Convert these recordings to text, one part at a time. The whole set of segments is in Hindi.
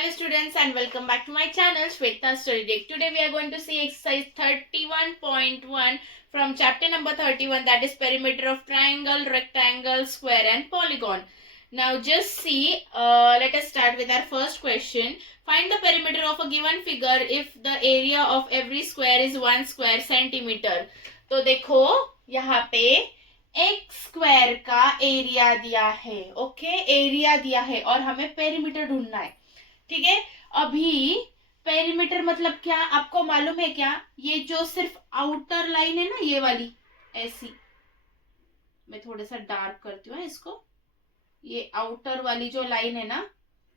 Hello students and welcome back to my channel shweta'sstudydeck. Today we are going to see exercise 31.1 from chapter number 31, that is perimeter of triangle, rectangle, square and polygon. Now just see, let us start with our first question. Find the perimeter of a given figure if the area of every square is 1 square centimeter. तो देखो यहाँ पे एक स्क्वायर का एरिया दिया है, ओके एरिया दिया है और हमें पेरीमीटर ढूंढना है. ठीक है, अभी पेरीमीटर मतलब क्या आपको मालूम है क्या? ये जो सिर्फ आउटर लाइन है ना, ये वाली ऐसी, मैं थोड़ा सा डार्क करती हूँ इसको. ये आउटर वाली जो लाइन है ना,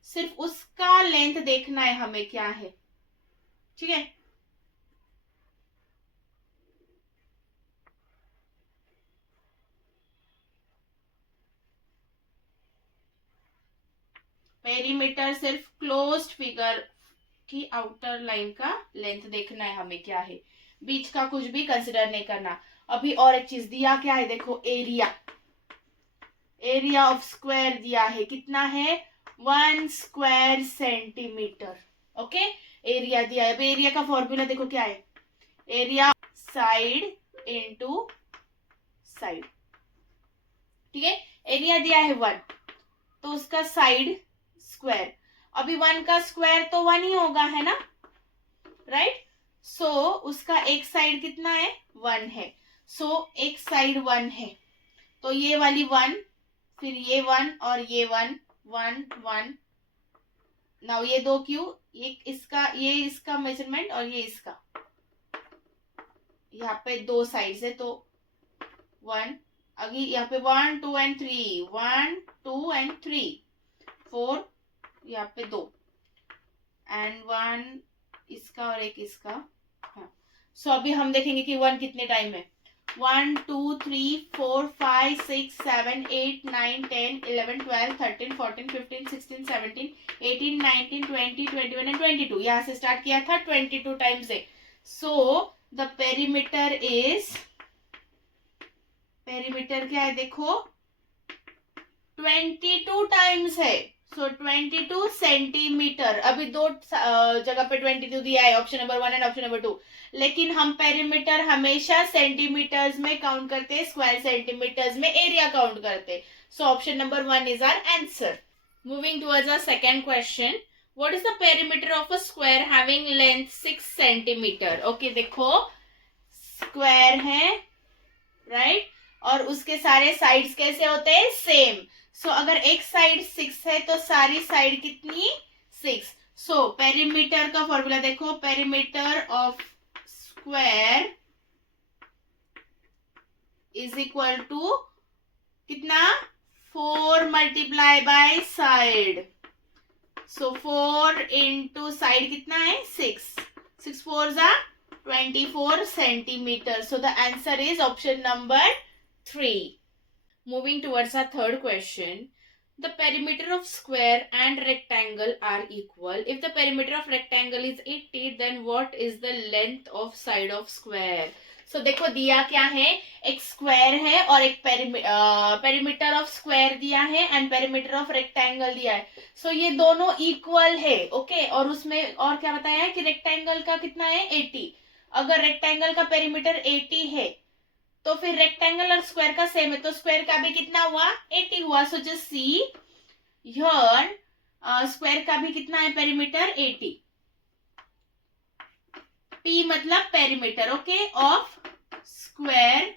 सिर्फ उसका लेंथ देखना है हमें क्या है. ठीक है, पेरीमीटर सिर्फ क्लोज्ड फिगर की आउटर लाइन का लेंथ देखना है हमें क्या है, बीच का कुछ भी कंसिडर नहीं करना. अभी और एक चीज दिया क्या है, देखो एरिया, एरिया ऑफ स्क्वायर दिया है. कितना है? 1 स्क्वायर सेंटीमीटर. ओके, एरिया दिया है. अब एरिया का फॉर्मूला देखो क्या है, एरिया साइड इनटू साइड. ठीक है, एरिया दिया है 1 तो उसका साइड स्क्वायर. अभी 1 का स्क्वायर तो 1 ही होगा, है ना, राइट. सो उसका एक साइड कितना है? 1 है. सो एक साइड 1 है तो ये वाली 1, फिर ये 1 और ये 1, 1 1. नाउ ये दो क्यों, ये इसका मेजरमेंट और ये इसका, यहाँ पे दो साइड्स है तो 1. अभी यहाँ पे 1 2 एंड 3, 1 2 एंड 3, 4, यहाँ पे 2 एंड 1 इसका और एक इसका. हाँ, सो अभी हम देखेंगे कि 1 कितने टाइम है. 1 2 3 4 5 6 7 8 9 10 11 12 13 14 15 16 17 18 19 20 21 एंड 22. यहाँ से स्टार्ट किया था, 22 टाइम्स है. So the perimeter is, perimeter क्या है देखो, 22 टाइम्स है. सो 22 सेंटीमीटर. अभी दो जगह पे 22 दिया है, option number 1 and option number 2, लेकिन हम पेरीमीटर हमेशा सेंटीमीटर्स में काउंट करते हैं, स्क्वायर सेंटीमीटर्स में एरिया काउंट करते. So option number 1 is our answer. Moving towards our second question. What is the perimeter of a square having length 6 centimetre. Okay देखो, स्क्वायर है, राइट, और उसके सारे साइड्स कैसे होते हैं? सेम. सो अगर एक साइड 6 है तो सारी साइड कितनी? 6. सो पेरीमीटर का फॉर्मूला देखो, perimeter of square is equal to कितना? 4 multiply by side. So 4 into side कितना है? 6. 6 4 24 centimeter. So the answer is option number 3. Moving towards our third question. The perimeter of square and rectangle are equal. If the perimeter of rectangle is 80, then what is the length of side of square? So देखो दिया क्या है, एक स्क्वायर है और एक पेरीमीटर ऑफ स्क्वायर दिया है एंड पेरीमीटर ऑफ रेक्टेंगल दिया है. सो ये दोनों इक्वल है, ओके. और उसमें और क्या बताया है कि रेक्टेंगल का कितना है? 80. अगर रेक्टेंगल का पेरीमीटर 80 है तो फिर रेक्टेंगल और स्क्वायर का सेम है, तो स्क्वायर का भी कितना हुआ? 80 हुआ. So just see here, square का भी कितना है पेरीमीटर? 80. P मतलब perimeter, okay, of square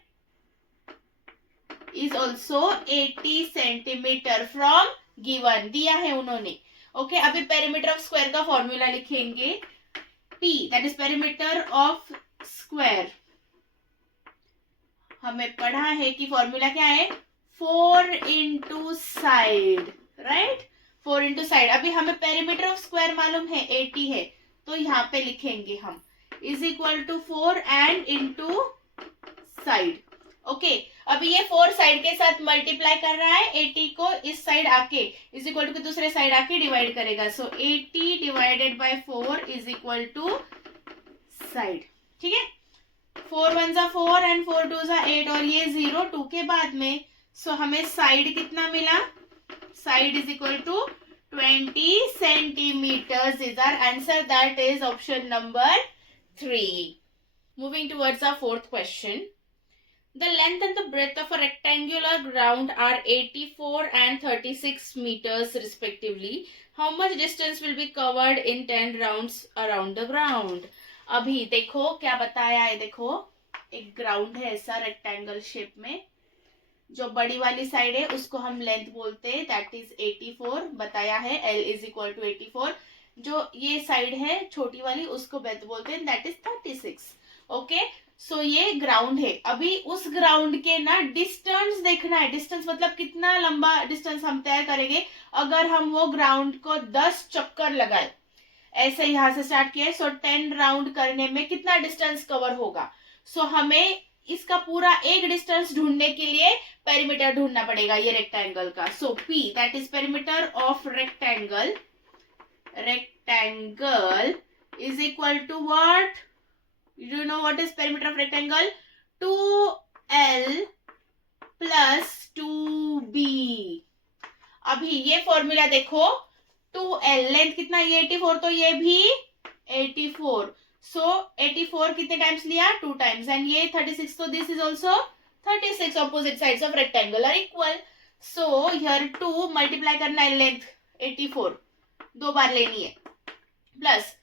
is also 80 centimetre from given, दिया है उन्होंने, ओके. अभी पेरीमीटर ऑफ स्क्वायर का फॉर्मूला लिखेंगे, P that is perimeter of square. हमें पढ़ा है कि फॉर्मूला क्या है? 4 into side, right, 4 into side. अभी हमें पेरीमीटर ऑफ स्क्वायर मालूम है 80 है, तो यहाँ पे लिखेंगे हम is equal to 4 and into side, okay. अभी ये 4 साइड के साथ मल्टीप्लाई कर रहा है, 80 को इस साइड आके इज इक्वल टू दूसरे साइड आके डिवाइड करेगा. So 80 divided by 4 is equal to side. ठीक है, 4 1 4 एंड 4 2 8 और ये 0 2 के बाद में. सो हमें साइड कितना मिला? Side is equal to 20 centimeters is our answer. That is option number 3. Moving towards our fourth question. The length and the breadth of a rectangular ground are 84 and 36 meters respectively. How much distance will be covered in 10 rounds around the ground? अभी देखो क्या बताया है. देखो एक ग्राउंड है ऐसा रेक्टेंगल शेप में. जो बड़ी वाली साइड है उसको हम लेंथ बोलते हैं, दैट इज 84 बताया है. L is equal to 84. जो ये साइड है छोटी वाली उसको ब्रेथ बोलते हैं, दैट इज 36. ओके, सो ये ग्राउंड है. अभी उस ग्राउंड के ना डिस्टेंस देखना है. डिस्टेंस मतलब कितना लंबा डिस्टेंस हम तय करेंगे अगर हम वो ग्राउंड को 10 चक्कर लगाए. ऐसे यहां से स्टार्ट किया. सो 10 राउंड करने में कितना डिस्टेंस कवर होगा. सो हमें इसका पूरा एक डिस्टेंस ढूंढने के लिए पेरीमीटर ढूंढना पड़ेगा ये रेक्टेंगल का. So P that is perimeter of rectangle. Rectangle is equal to what? You know what is perimeter of rectangle? 2L plus 2B. अभी ये फॉर्मूला देखो. 2L लेंथ कितना, ये 84 तो ये भी 84. सो 84 कितने टाइम्स लिया? 2 टाइम्स. एंड ये 36 तो this is also 36. Opposite sides of rectangle are equal. So here 2 multiply करना है लेंथ 84 दो बार लेनी है. Plus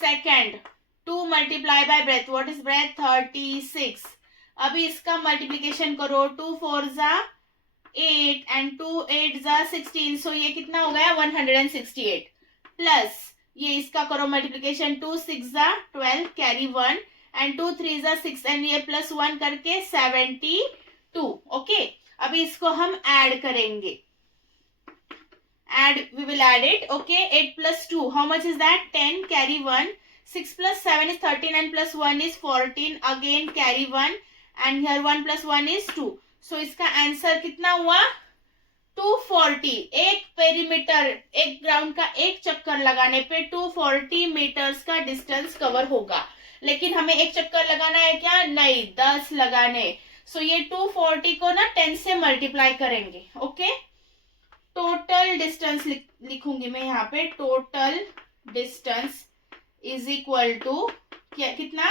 second 2 multiply by breadth. What is breadth? 36. अभी इसका मल्टीप्लीकेशन करो. 2 4 जा 8 एंड 2 8 जा 16. सो ये कितना हो गया? 168. प्लस ये इसका करो मल्टीप्लीकेशन. 2 6 जा 12 कैरी 1 एंड 2 3 जा 6 एंड ये प्लस 1 करके 72. ओके, अभी इसको हम ऐड करेंगे. Add, we will add it. Okay, 8 plus 2. How much is that? 10. Carry 1. 6 plus 7 is 13 and plus 1 is 14. Again carry 1 and here 1 plus 1 is 2. So इसका आंसर कितना हुआ? 240. एक पेरीमीटर, एक ग्राउंड का एक चक्कर लगाने पे 240 मीटर्स का डिस्टेंस कवर होगा. लेकिन हमें एक चक्कर लगाना है क्या? नहीं, 10 लगाने. सो ये 240 को ना 10 से मल्टीप्लाई करेंगे. ओके, टोटल डिस्टेंस लिखूंगी मैं यहाँ पे. Total distance is equal to क्या, कितना?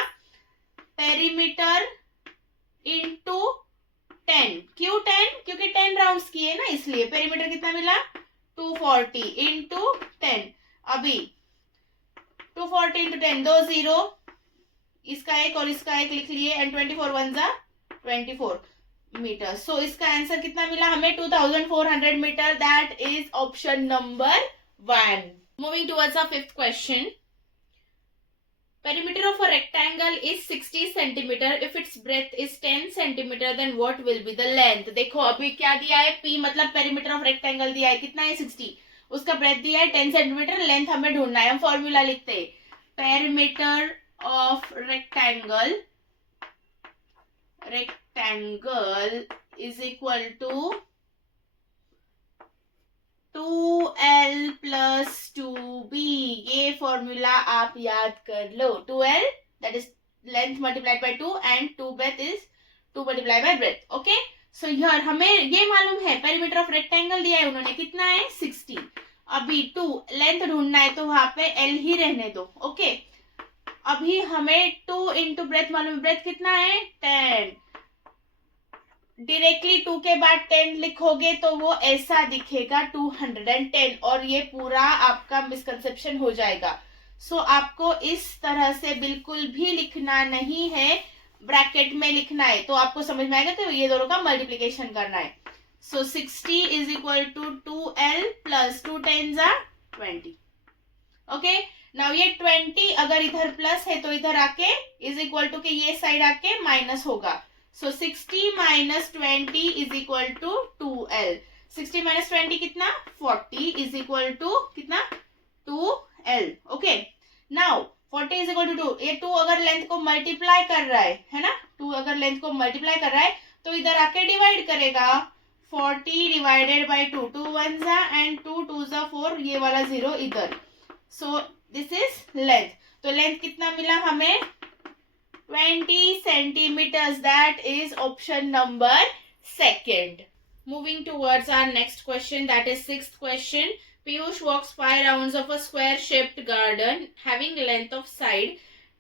Perimeter into 10. क्यों 10? क्योंकि 10 राउंड्स किए ना, इसलिए पेरीमीटर कितना मिला? 240 इंटू 10. अभी 240 इंटू 10, 2 0, इसका एक और इसका एक लिख लिए एंड 24 1 जा 24 मीटर. सो इसका आंसर कितना मिला हमें? 2400 metre. That is option number 1. Moving towards our fifth question. Perimeter of a rectangle is 60 centimeter. If its breadth is 10 centimeter, then what will be the length? देखो अभी क्या दिया है? P मतलब perimeter of rectangle दिया है. कितना है? 60. उसका breadth दिया है 10 centimeter. लेंथ हमें ढूंढना है. हम फॉर्मूला लिखते हैं. Perimeter of rectangle is equal to 2L plus 2B. ये फॉर्मूला आप याद कर लो. 2L that is length multiplied by 2 and 2 breadth is 2 multiplied by breadth. Okay, so here हमें ये मालूम है perimeter of rectangle दिया है उन्होंने. कितना है? 60. अभी 2 लेंथ ढूंढना है तो वहां पे L ही रहने दो. ओके, अभी हमें 2 इंटू ब्रेथ मालूम है. ब्रेथ कितना है? 10. डायरेक्टली 2 के बाद 10 लिखोगे तो वो ऐसा दिखेगा 210 और ये पूरा आपका मिसकंसेप्शन हो जाएगा. सो आपको इस तरह से बिल्कुल भी लिखना नहीं है, ब्रैकेट में लिखना है. तो आपको समझ में आएगा तो ये दोनों का मल्टीप्लिकेशन करना है. So 60 is equal to 2L plus 2 10 20. Okay, now ये 20 अगर इधर प्लस है तो इधर आके इज इक्वल टू के ये साइड आके माइनस होगा. So 60 minus 20 is equal to 2L. 60 minus 20 कितना? 40 is equal to कितना? 2L. Okay. Now 40 is equal to 2. ये 2 अगर लेंथ को मल्टीप्लाई कर रहा है ना? 2 अगर लेंथ को मल्टीप्लाई कर रहा है तो इधर आके डिवाइड करेगा. 40 divided by 2. 2 1 जा and 2 2 जा 4. ये वाला 0 इधर. So this is length. तो लेंथ कितना मिला हमें? 20 centimeters. That is option number 2. Moving towards our next question, that is sixth question. Piyush walks 5 rounds of a square shaped garden having length of side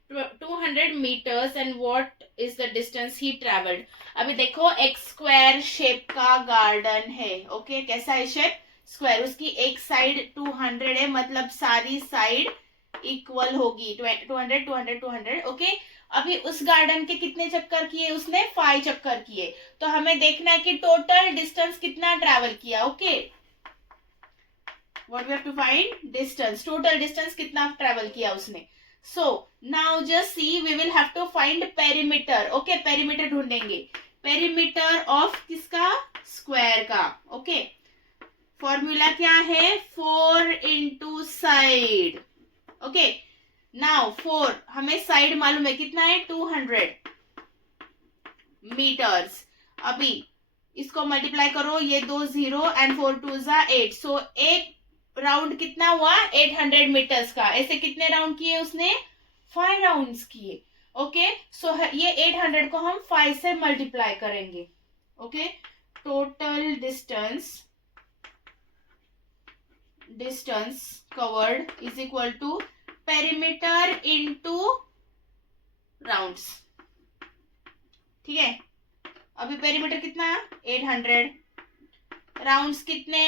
200 meters and what is the distance he traveled. अभी देखो एक स्क्वायर शेप का गार्डन है. ओके, कैसा है शेप? स्क्वायर. उसकी एक साइड 200 है, मतलब सारी साइड इक्वल होगी. 200 200 200. ओके, अभी उस गार्डन के कितने चक्कर किए उसने? 5 चक्कर किए. तो हमें देखना है कि टोटल डिस्टेंस कितना ट्रैवल किया. Okay, what we have to find? Distance. Total distance कितना ट्रैवल किया उसने. So now just see, we will have to find perimeter. Okay, perimeter ढूंढेंगे. Perimeter of किसका? स्क्वायर का. Okay, फॉर्मूला क्या है? 4 into साइड. Okay, now 4 हमें साइड मालूम है कितना है? 200 मीटर्स. अभी इसको मल्टीप्लाई करो, ये 2 0 एंड 4 2 8. सो एक राउंड कितना हुआ? 800 मीटर्स का. ऐसे कितने राउंड किए उसने? 5 राउंड्स किए. ओके, सो ये 800 को हम 5 से मल्टीप्लाई करेंगे. Okay, total distance covered is equal to perimeter into rounds. ठीक है, अभी पेरीमीटर कितना? 800. राउंड्स कितने?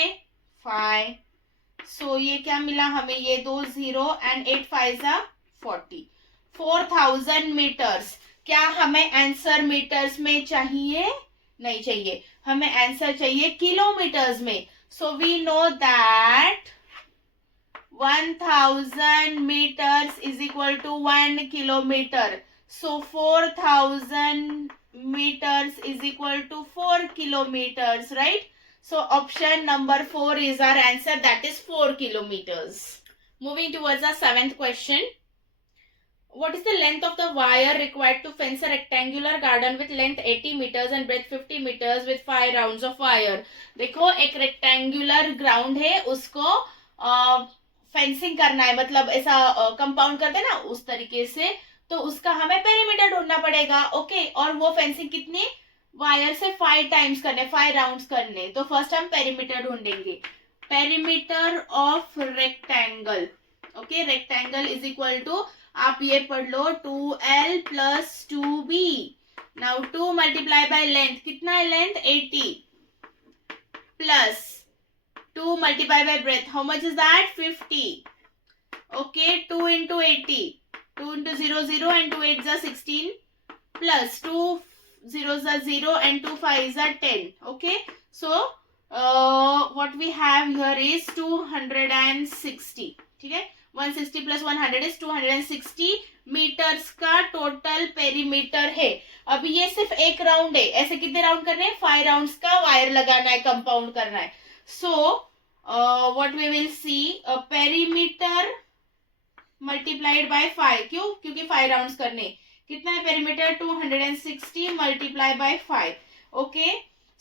5. सो ये क्या मिला हमें? ये 2 0 एंड 8 5 40. 4000 मीटर्स. क्या हमें आंसर मीटर्स में चाहिए? नहीं चाहिए, हमें आंसर चाहिए किलोमीटर्स में. So we know that 1000 meters is equal to 1 kilometer. So 4000 meters is equal to 4 kilometers, right? So option number 4 is our answer, that is 4 kilometers. Moving towards the 7th question. What is the length of the wire required to fence a rectangular garden with length 80 meters and breadth 50 meters with 5 rounds of wire? देखो एक rectangular ground है, उसको फेंसिंग करना है, मतलब ऐसा कंपाउंड करते ना उस तरीके से, तो उसका हमें पेरीमीटर ढूंढना पड़ेगा. ओके, और वो फेंसिंग कितनी? वायर से 5 टाइम्स करने, 5 राउंड्स करने. तो फर्स्ट हम पेरीमीटर ढूंढेंगे. Perimeter of rectangle. Okay, rectangle is equal to, आप ये पढ़ लो, 2L plus 2B. Now 2 multiply by length. कितना है length? 80 plus 2 multiplied by breadth. How much is that? 50. Okay, 2 into 80. 2 into 0, 0 and 2 8s are 16. Plus 2 zeros are 0 and 2 5s are 10. Okay, so what we have here is 260. ठीक है, 160 plus 100 is 260 मीटर्स का टोटल पेरीमीटर है. अभी ये सिर्फ एक राउंड है, ऐसे कितने राउंड करने हैं? 5 राउंड्स का वायर लगाना है, कंपाउंड करना है. So what we will see, perimeter multiplied by 5. क्यों? क्योंकि 5 राउंड्स करने. कितना है perimeter? 260 multiplied by 5. Okay,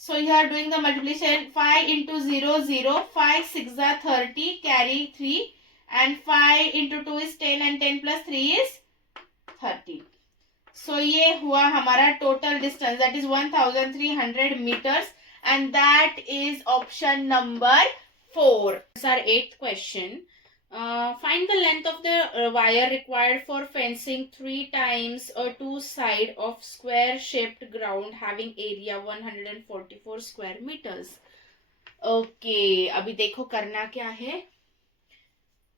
so you are doing the multiplication. 5 into 0 0, 5 6 are 30, carry 3, and 5 into 2 is 10 and 10 plus 3 is 30. So ये हुआ हमारा total distance, that is 1300 meters. And that is option number 4. This is our 8th question. Find the length of the wire required for fencing 3 times a 2 side of square shaped ground having area 144 square meters. Okay, अभी देखो करना क्या है.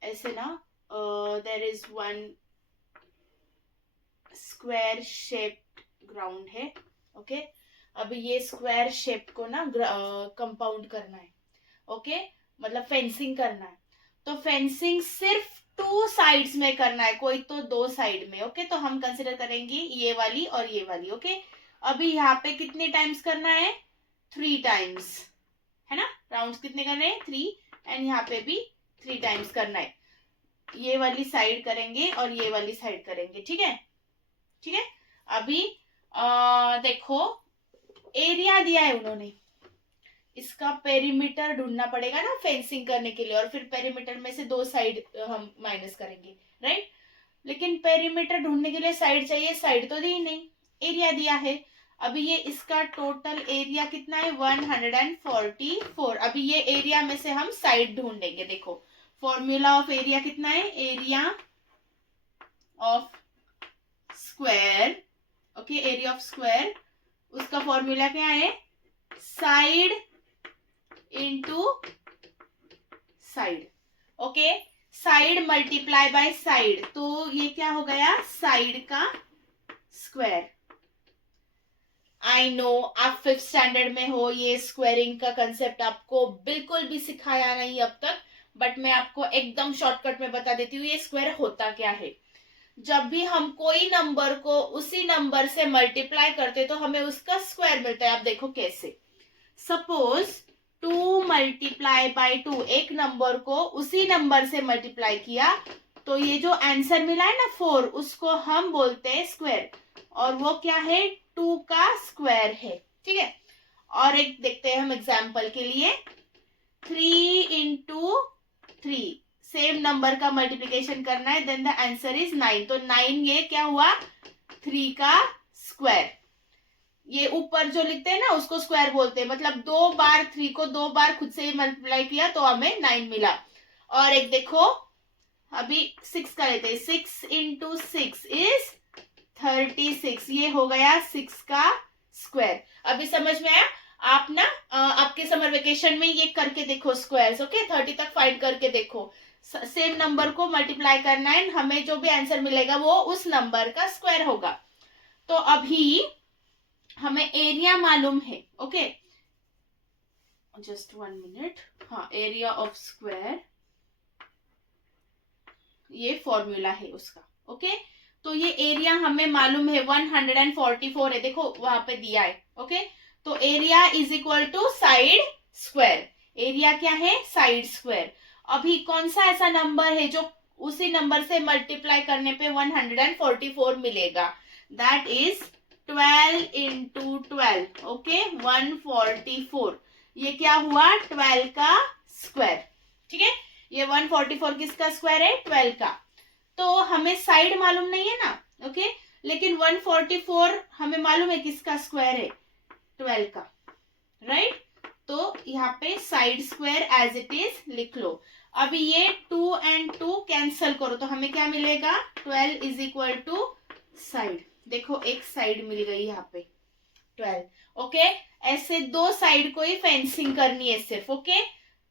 ऐसे ना, there is one square shaped ground है. Okay, अभी ये स्क्वायर शेप को ना कंपाउंड करना है. ओके, मतलब फेंसिंग करना है. तो फेंसिंग सिर्फ 2 साइड्स में करना है, कोई तो 2 साइड में. ओके, तो हम कंसिडर करेंगे ये वाली और ये वाली. ओके, अभी यहाँ पे कितने टाइम्स करना है? 3 टाइम्स, है ना. राउंड्स कितने करने हैं? 3. एंड यहाँ पे भी 3 टाइम्स करना है. ये वाली साइड करेंगे और ये वाली साइड करेंगे. ठीक है, ठीक है. अभी देखो एरिया दिया है उन्होंने, इसका पेरीमीटर ढूंढना पड़ेगा ना फेंसिंग करने के लिए, और फिर पेरीमीटर में से 2 साइड हम माइनस करेंगे, राइट. लेकिन पेरीमीटर ढूंढने के लिए साइड चाहिए, साइड तो दी नहीं, एरिया दिया है. अभी ये इसका टोटल एरिया कितना है 144। अभी ये एरिया में से हम साइड ढूंढेंगे। देखो फॉर्मूला ऑफ एरिया कितना है, area of square, okay, area of square, उसका फॉर्मूला क्या है, side into side, okay, side multiply by side, तो ये क्या हो गया, साइड का स्क्वायर। आई नो आप 5th स्टैंडर्ड में हो, ये स्क्वायरिंग का कंसेप्ट आपको बिल्कुल भी सिखाया नहीं अब तक, बट मैं आपको एकदम शॉर्टकट में बता देती हूँ ये स्क्वायर होता क्या है। जब भी हम कोई नंबर को उसी नंबर से मल्टीप्लाई करते तो हमें उसका स्क्वायर मिलता है। आप देखो कैसे, सपोज 2 मल्टीप्लाई बाय 2, एक नंबर को उसी नंबर से मल्टीप्लाई किया तो ये जो आंसर मिला है ना 4, उसको हम बोलते हैं स्क्वायर, और वो क्या है, 2 का स्क्वायर है। ठीक है, और एक देखते हैं हम एग्जाम्पल के लिए, 3 इंटू 3, सेम नंबर का मल्टीप्लिकेशन करना है, देन द आंसर इज 9। तो 9 ये क्या हुआ, 3 का स्क्वायर। ये ऊपर जो लिखते हैं ना उसको स्क्वायर बोलते हैं, मतलब 2 बार 3 को 2 बार खुद से ही मल्टीप्लाई किया तो हमें 9 मिला। और एक देखो अभी 6 का लेते हैं, 6 इंटू 6 इज 36, ये हो गया 6 का स्क्वायर। अभी समझ में आया? आप ना आपके समर वेकेशन में ये करके देखो स्क्वायर्स, ओके, 30 तक फाइंड करके देखो, सेम नंबर को मल्टीप्लाई करना है, हमें जो भी आंसर मिलेगा वो उस नंबर का स्क्वायर होगा। तो अभी हमें एरिया मालूम है, ओके, जस्ट 1 मिनट, हाँ, एरिया ऑफ स्क्वायर, ये फॉर्मूला है उसका, ओके। तो ये एरिया हमें मालूम है 144 है, देखो वहां पे दिया है, ओके। तो area is equal to side square, area क्या है, साइड स्क्वायर। अभी कौन सा ऐसा नंबर है जो उसी नंबर से मल्टीप्लाई करने पे 144 मिलेगा, दैट इज 12 इंटू 12, ओके, 144, ये क्या हुआ, 12 का स्क्वायर। ठीक है, ये 144 किसका स्क्वायर है, 12 का। तो हमें साइड मालूम नहीं है ना, ओके, लेकिन 144 हमें मालूम है किसका स्क्वायर है, 12 का, राइट। तो यहाँ पे side square as it is लिख लो। अभी ये 2 and 2 कैंसल करो तो हमें क्या मिलेगा, 12 इज इक्वल टू साइड, देखो एक साइड मिल गई यहाँ पे 12, ओके। ऐसे 2 साइड को ही फेंसिंग करनी है सिर्फ, ओके,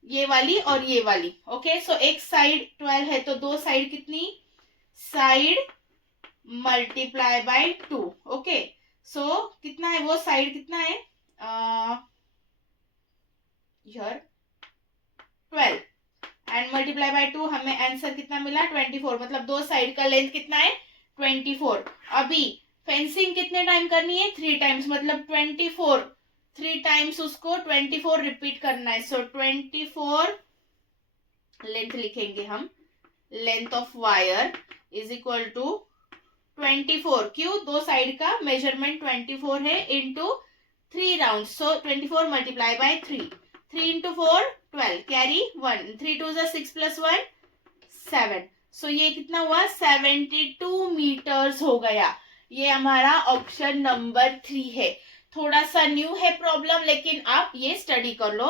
ये वाली और ये वाली, ओके। सो एक साइड 12 है तो 2 साइड कितनी, साइड मल्टीप्लाई बाय 2, ओके। सो कितना है वो साइड, कितना है, हियर 12 एंड मल्टीप्लाई बाय 2, हमें आंसर कितना मिला, 24, मतलब 2 साइड का लेंथ कितना है, 24। अभी फेंसिंग कितने टाइम करनी है, 3 टाइम्स, मतलब 24, 3 टाइम्स उसको 24 रिपीट करना है। सो 24 लेंथ लिखेंगे हम, length of wire is equal to 24, क्यों, 2 साइड का मेजरमेंट 24 है, into 3 round, so 24 multiply by 3, 3 into 4 12, carry 1, 3 2 6 plus 1 7, so ये कितना हुआ, 72 मीटर्स हो गया। ये हमारा ऑप्शन नंबर 3 है। थोड़ा सा न्यू है प्रॉब्लम, लेकिन आप ये स्टडी कर लो,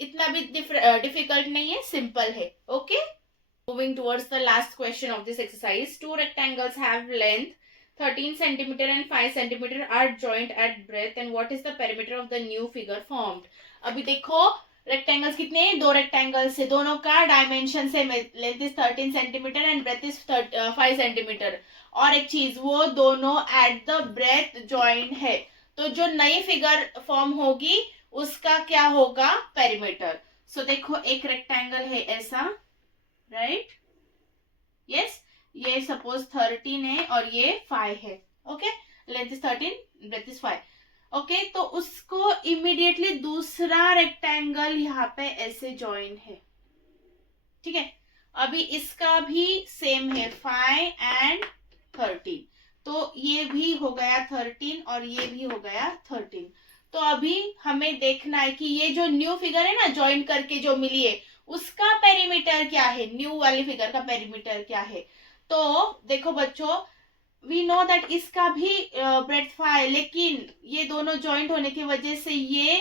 इतना भी डिफिकल्ट नहीं है, सिंपल है, okay. Moving towards the last question of this exercise, 2 rectangles have length 13 centimeter and 5 centimeter are joined at breadth, and what is the perimeter of the new figure formed? अभी देखो रेक्टेंगल्स कितने हैं, 2 रेक्टेंगल्स है, दोनों का डायमेंशन से length is 13 centimetre and breadth is 5 centimetre. और एक चीज, वो दोनों एट द ब्रेथ ज्वाइन है, तो जो नई फिगर फॉर्म होगी उसका क्या होगा, पेरीमीटर। सो देखो एक रेक्टेंगल है ऐसा, राइट, यस, ये सपोज 13 है और ये 5 है, okay, length is 13, breadth is 5, okay. तो उसको इमीडिएटली दूसरा रेक्टेंगल यहाँ पे ऐसे ज्वाइन है, ठीक है। अभी इसका भी सेम है 5 एंड 13, तो ये भी हो गया 13 और ये भी हो गया 13। तो अभी हमें देखना है कि ये जो न्यू फिगर है ना ज्वाइन करके जो मिली है उसका पेरीमीटर क्या है, न्यू वाली फिगर का पेरीमीटर क्या है। तो देखो बच्चों, वी नो दैट इसका भी ब्रेड्थ 5, लेकिन ये दोनों जॉइंट होने की वजह से ये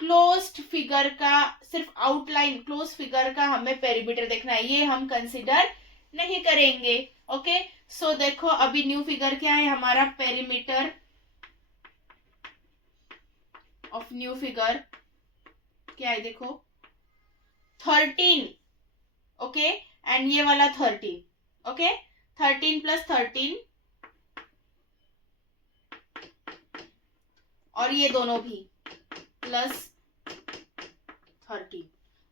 क्लोज्ड फिगर का, सिर्फ आउटलाइन क्लोज फिगर का हमें पेरीमीटर देखना है, ये हम कंसिडर नहीं करेंगे. ओके, सो देखो अभी न्यू फिगर क्या है हमारा, पेरीमीटर ऑफ न्यू फिगर क्या है, देखो 13. ओके, एंड ये वाला 13. ओके, 13 प्लस 13 और ये दोनों भी प्लस 13.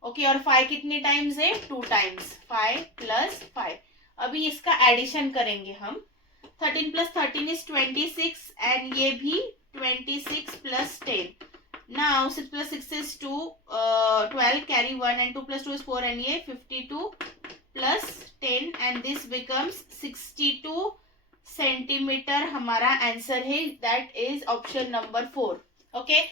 ओके, और 5 कितने टाइम्स है, 2 टाइम्स, 5 प्लस 5. अभी इसका एडिशन करेंगे हम. 13 प्लस 13 इज 26 एंड ये भी 26 plus 10. Now 6 plus 6 is 12, carry 1 and 2 plus 2 is 4 and ये 52 plus 10 and this becomes 62 centimetre. हमारा आंसर है, that is option number 4. Okay,